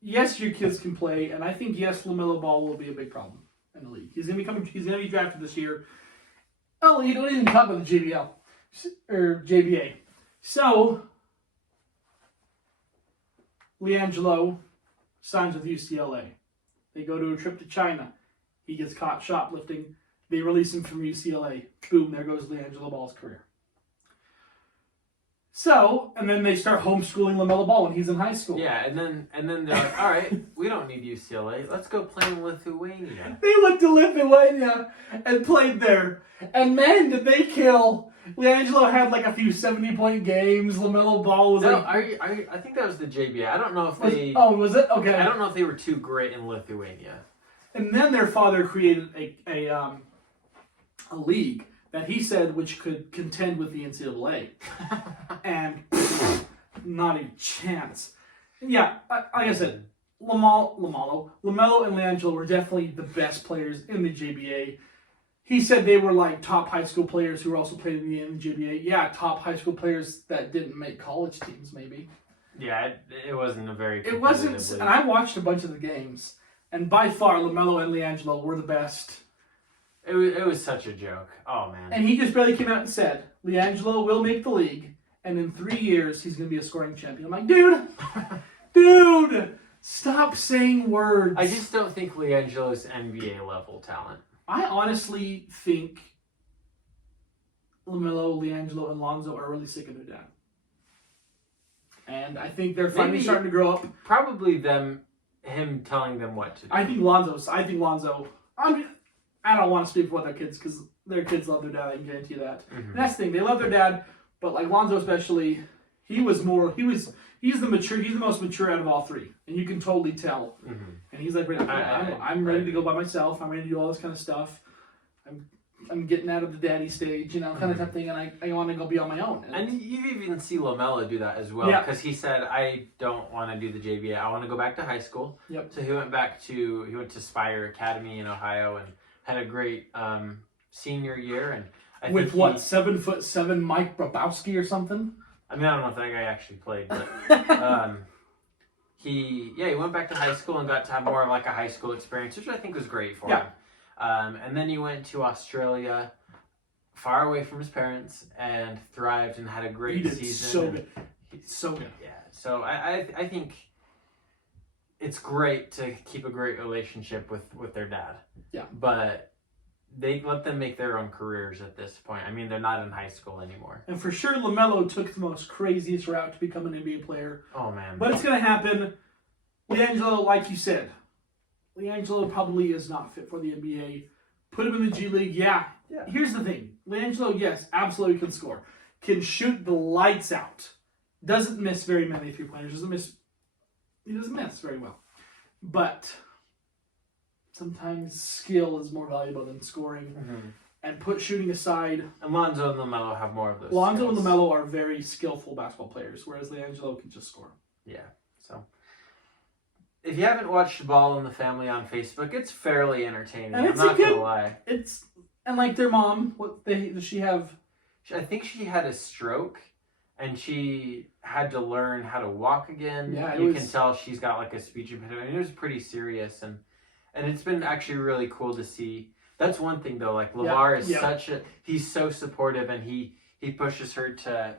yes, your kids can play, and I think yes, LaMelo Ball will be a big problem in the league. He's gonna be drafted this year. Oh, you don't even talk about the JBL or JBA. So LiAngelo signs with UCLA. They go to a trip to China. He gets caught shoplifting. They release him from UCLA. Boom, there goes LiAngelo Ball's career. So, and then they start homeschooling LaMelo Ball when he's in high school. Yeah, and then they're like, all right, we don't need UCLA. Let's go play in Lithuania. They went to Lithuania and played there. And man, did they kill. LiAngelo had like a few 70-point games. LaMelo Ball was I think that was the JBA. I don't know if they... was it? Okay. I don't know if they were too great in Lithuania. And then their father created a league that he said which could contend with the NCAA. And not a chance. Yeah, like I said, LaMelo and LiAngelo were definitely the best players in the JBA. He said they were like top high school players who were also playing in the JBA. Yeah, top high school players that didn't make college teams, maybe. Yeah, it wasn't a very It wasn't, league. and I watched a bunch of the games, and by far LaMelo and LiAngelo were the best. It was such a joke. Oh, man. And he just barely came out and said, LiAngelo will make the league, and in 3 years, he's going to be a scoring champion. I'm like, dude, stop saying words. I just don't think LiAngelo's NBA level talent. I honestly think LaMelo, LiAngelo, and Lonzo are really sick of their dad. And I think they're finally starting to grow up. Probably him telling them what to do. I think Lonzo, I don't want to speak for their kids because their kids love their dad. I can guarantee you that. Mm-hmm. That's the thing. They love their dad, but like Lonzo especially, he's the most mature out of all three, and you can totally tell. Mm-hmm. And he's like, I'm ready to go by myself. I'm ready to do all this kind of stuff. I'm getting out of the daddy stage, kind of thing, and I want to go be on my own. And you even see LaMelo do that as well, because he said, I don't want to do the JBA. I want to go back to high school. Yep. So he went to Spire Academy in Ohio and had a great senior year. And I with think what, 7'7" Mike Brabowski or something? I mean, I don't know if that guy actually played, but he went back to high school and got to have more of like a high school experience, which I think was great for him. And then he went to Australia, far away from his parents, and thrived and had a great season. So good. Yeah. So I think it's great to keep a great relationship with their dad. Yeah. But they let them make their own careers at this point. I mean, they're not in high school anymore. And for sure, LaMelo took the most craziest route to become an NBA player. Oh, man. But it's going to happen. LiAngelo, like you said, LiAngelo probably is not fit for the NBA. Put him in the G League, yeah. Here's the thing. LiAngelo, yes, absolutely can score. Can shoot the lights out. Doesn't miss very many three-pointers. He doesn't miss very well. But sometimes skill is more valuable than scoring. Mm-hmm. And put shooting aside. And Lonzo and LaMelo have more of those. Lonzo skills. and LaMelo are very skillful basketball players, whereas LiAngelo can just score. Yeah. So, if you haven't watched Ball in the Family on Facebook, it's fairly entertaining. And I'm not gonna lie. And like their mom, does she have? I think she had a stroke, and she had to learn how to walk again. Yeah, you can tell she's got like a speech impediment. I mean, it was pretty serious, and it's been actually really cool to see. That's one thing though. Like Lavar is he's so supportive, and he pushes her to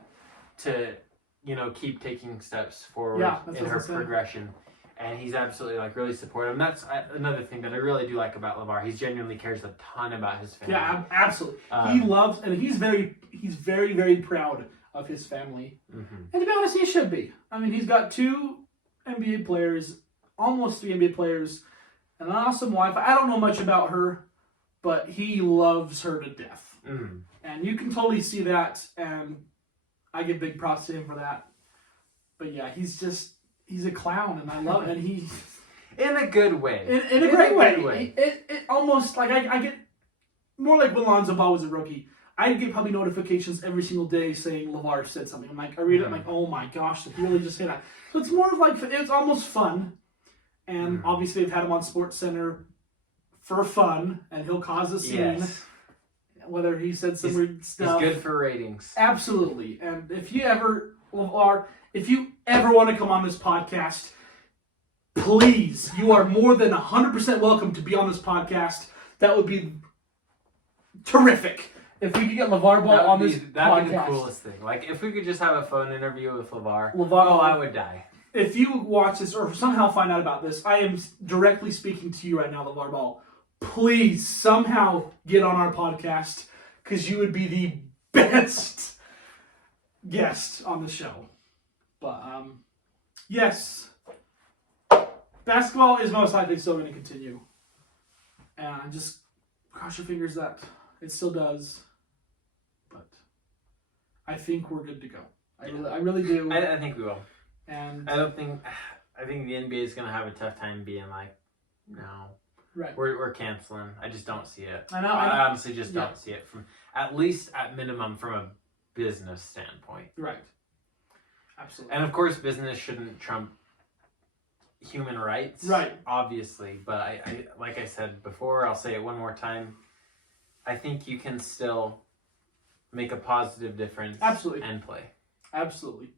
keep taking steps forward in her progression. And he's absolutely like really supportive. And that's another thing that I really do like about Lavar. He genuinely cares a ton about his family. Yeah, absolutely. He loves, and he's very, very proud of his family. Mm-hmm. And to be honest, he should be. I mean, he's got 2 NBA players, almost 3 NBA players, and an awesome wife. I don't know much about her, but he loves her to death. Mm-hmm. And you can totally see that, and I give big props to him for that. But yeah, he's a clown, and I love it. And he, in a good way, in a great way. It almost like I get more like when Lonzo Ball was a rookie. I get probably notifications every single day saying Lavar said something. I'm like, I read it, I'm like, oh my gosh, did he really just say that? So it's more of like, it's almost fun. And obviously they've had him on SportsCenter for fun, and he'll cause a scene. Yes. Whether he said some weird stuff. He's good for ratings. Absolutely. And if you ever want to come on this podcast, please, you are more than 100% welcome to be on this podcast. That would be terrific. If we could get Lavar Ball on this podcast. That'd be the coolest thing. Like, if we could just have a phone interview with Lavar, I would die. If you watch this or somehow find out about this, I am directly speaking to you right now, Lavar Ball. Please somehow get on our podcast, because you would be the best guest on the show. But, yes, basketball is most likely still going to continue. And just cross your fingers that it still does. But I think we're good to go. I really do. I think we will. And I think the NBA is going to have a tough time being like, no. Right. We're canceling. I just don't see it. I honestly just don't see it, from at least at minimum from a business standpoint. Right. Absolutely. And of course, business shouldn't trump human rights. Right. Obviously, but I like I said before, I'll say it one more time. I think you can still make a positive difference. Absolutely. And play. Absolutely.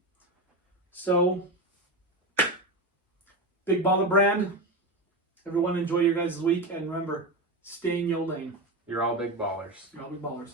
So, Big Baller Brand. Everyone enjoy your guys' week, and remember, stay in your lane. You're all big ballers. You're all big ballers.